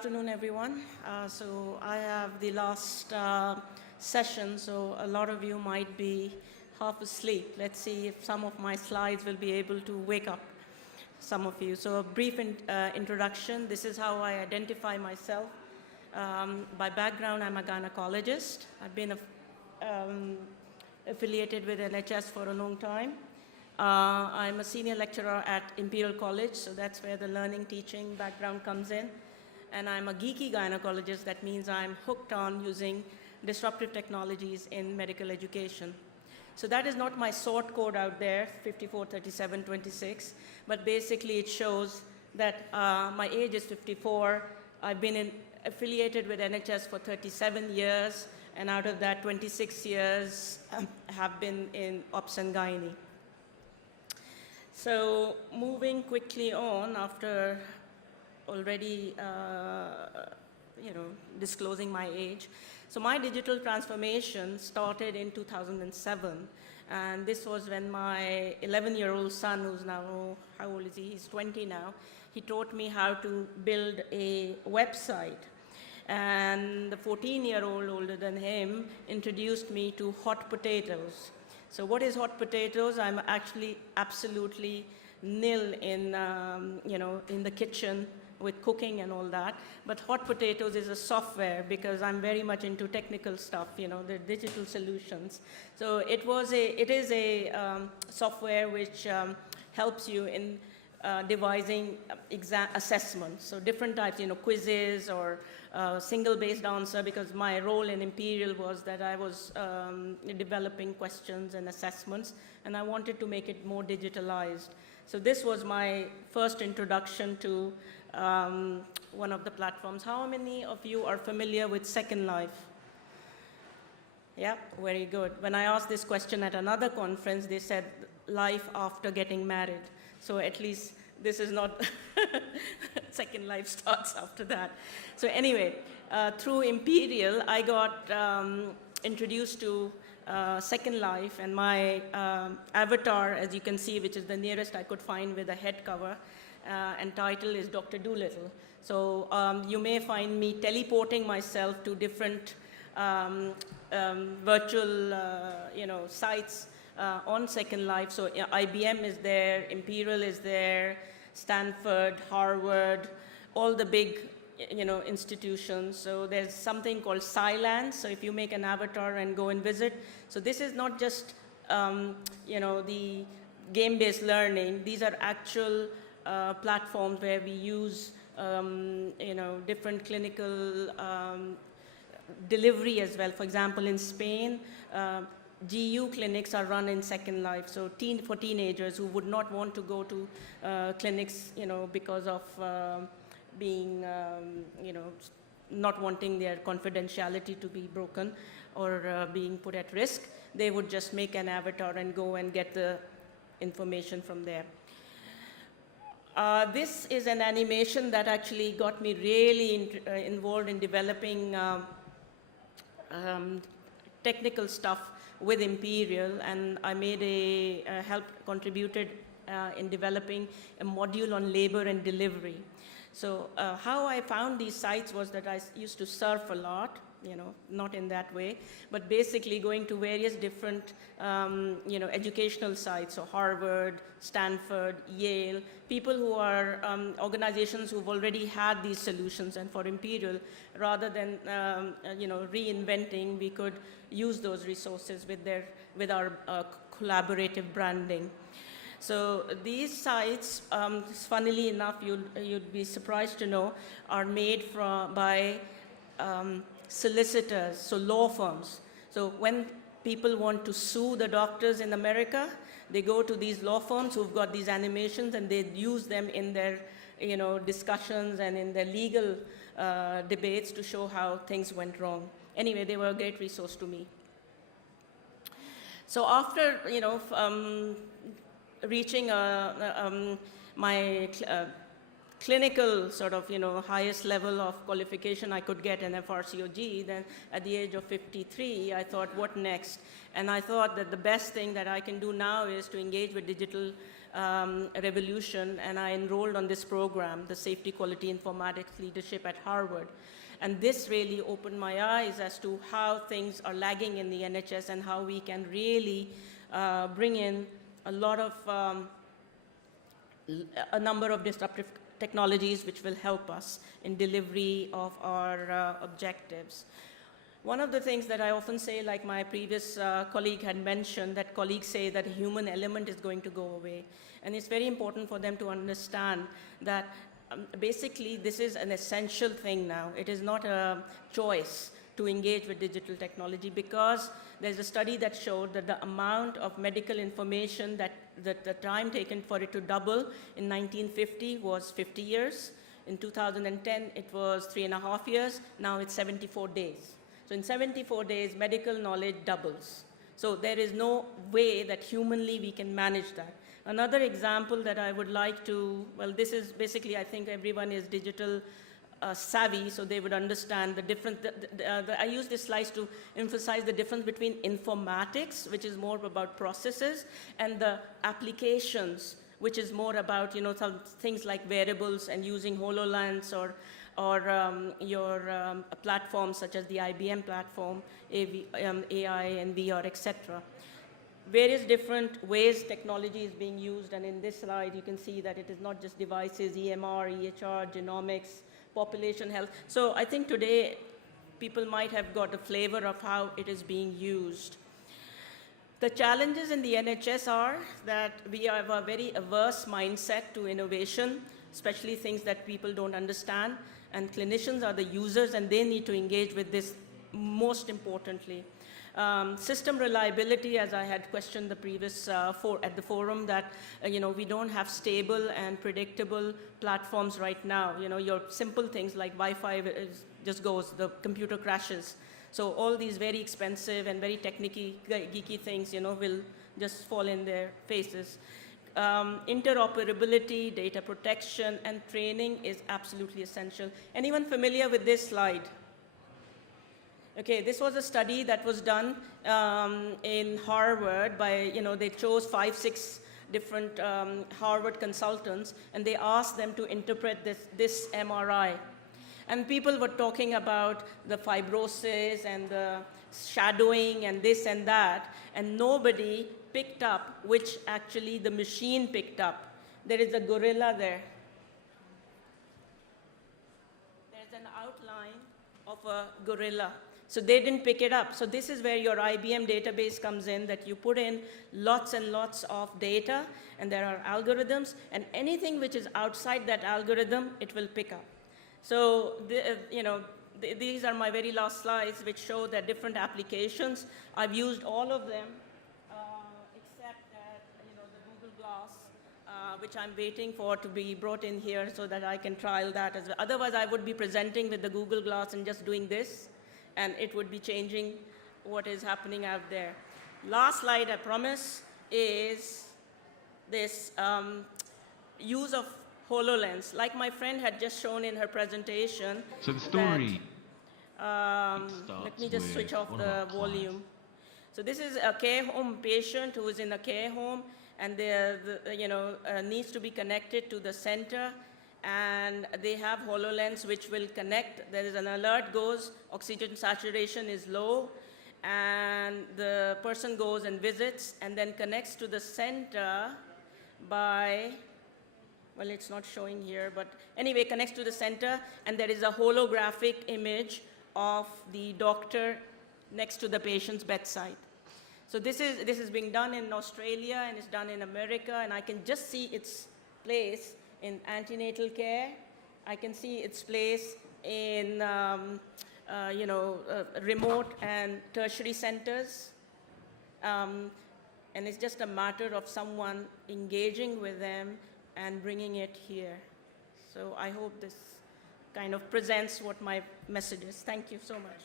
Afternoon, everyone. So I have the last session, so a lot of you might be half asleep. Let's see if some of my slides will be able to wake up some of you. So a brief introduction. This is how I identify myself. By background, I'm a gynecologist. I've been affiliated with NHS for a long time. I'm a senior lecturer at Imperial College, so that's where the learning teaching background comes in. And I'm a geeky gynecologist. That means I'm hooked on using disruptive technologies in medical education. So that is not my sort code out there, 543726, but basically it shows that my age is 54. I've been affiliated with NHS for 37 years, and out of that, 26 years have been in Ops and Gynae. So moving quickly on after already disclosing my age. So my digital transformation started in 2007, and this was when my 11-year-old son, who's now, how old is he? He's 20 now. He taught me how to build a website. And the 14-year-old older than him introduced me to hot potatoes. So what is hot potatoes? I'm actually absolutely nil in, in the kitchen with cooking and all that. But hot potatoes is a software because I'm very much into technical stuff, the digital solutions. So it is a software which helps you in devising exam assessments. So different types, quizzes or single-based answer, because my role in Imperial was that I was developing questions and assessments, and I wanted to make it more digitalized. So this was my first introduction to one of the platforms. How many of you are familiar with Second Life? Yeah, very good. When I asked this question at another conference, they said life after getting married. So at least this is not Second Life starts after that. So anyway, through Imperial, I got introduced to Second Life, and my avatar, as you can see, which is the nearest I could find with a head cover, and title is Dr. Doolittle. So you may find me teleporting myself to different virtual sites on Second Life. So IBM is there, Imperial is there, Stanford, Harvard, all the big institutions. So there's something called Silence. So if you make an avatar and go and visit. So this is not just the game-based learning. These are actual platforms where we use different clinical delivery as well. For example, in Spain, GU clinics are run in Second Life, so for teenagers who would not want to go to clinics, because of being, not wanting their confidentiality to be broken or being put at risk. They would just make an avatar and go and get the information from there. This is an animation that actually got me really involved in developing technical stuff with Imperial, and I made contributed in developing a module on labor and delivery. So how I found these sites was that I used to surf a lot, not in that way, but basically going to various different, educational sites, so Harvard, Stanford, Yale, people who are organizations who've already had these solutions, and for Imperial, rather than, reinventing, we could use those resources with our collaborative branding. So these sites, funnily enough, you'd be surprised to know, are made by solicitors, so law firms. So when people want to sue the doctors in America, they go to these law firms who've got these animations, and they use them in their discussions and in their legal debates to show how things went wrong. Anyway, they were a great resource to me. So after reaching my clinical sort of, highest level of qualification I could get, an FRCOG, then at the age of 53, I thought, what next? And I thought that the best thing that I can do now is to engage with digital revolution, and I enrolled on this program, the Safety Quality Informatics Leadership at Harvard. And this really opened my eyes as to how things are lagging in the NHS and how we can really bring in a lot of, a number of disruptive technologies which will help us in delivery of our objectives. One of the things that I often say, like my previous colleague had mentioned, that colleagues say that a human element is going to go away. And it's very important for them to understand that basically this is an essential thing now. It is not a choice to engage with digital technology, because there's a study that showed that the amount of medical information that the time taken for it to double in 1950 was 50 years. In 2010, it was 3.5 years. Now it's 74 days. So in 74 days, medical knowledge doubles. So there is no way that humanly we can manage that. Another example that I would like to, well, this is basically, I think everyone is digital savvy, so they would understand the difference. I use this slide to emphasize the difference between informatics, which is more about processes, and the applications, which is more about, some things like wearables and using HoloLens or your platforms such as the IBM platform, AI and VR, etc. Various different ways technology is being used, and in this slide you can see that it is not just devices, EMR, EHR, genomics, population health. So I think today people might have got a flavor of how it is being used. The challenges in the NHS are that we have a very averse mindset to innovation, especially things that people don't understand, and clinicians are the users and they need to engage with this most importantly. System reliability, as I had questioned the previous at the forum, that we don't have stable and predictable platforms right now. Your simple things like Wi-Fi just goes, the computer crashes. So all these very expensive and very technical, geeky things, will just fall in their faces. Interoperability, data protection, and training is absolutely essential. Anyone familiar with this slide? Okay, this was a study that was done in Harvard by, they chose 5-6 different Harvard consultants, and they asked them to interpret this MRI. And people were talking about the fibrosis and the shadowing and this and that, and nobody picked up which actually the machine picked up. There is a gorilla there. There's an outline of a gorilla. So they didn't pick it up. So this is where your IBM database comes in, that you put in lots and lots of data, and there are algorithms, and anything which is outside that algorithm, it will pick up. So, these are my very last slides, which show the different applications. I've used all of them, except that, the Google Glass, which I'm waiting for to be brought in here so that I can trial that as well. Otherwise, I would be presenting with the Google Glass and just doing this, and it would be changing what is happening out there. Last slide, I promise, is this use of HoloLens. Like my friend had just shown in her presentation. So the story. Let me just switch off the volume. So this is a care home patient who is in a care home, and needs to be connected to the center, and they have HoloLens which will connect. There is an alert goes, oxygen saturation is low, and the person goes and visits and then connects to the center by, well, it's not showing here, but anyway, connects to the center, and there is a holographic image of the doctor next to the patient's bedside. So this is being done in Australia, and it's done in America, and I can just see its place in antenatal care. I can see its place in remote and tertiary centers. And it's just a matter of someone engaging with them and bringing it here. So I hope this kind of presents what my message is. Thank you so much.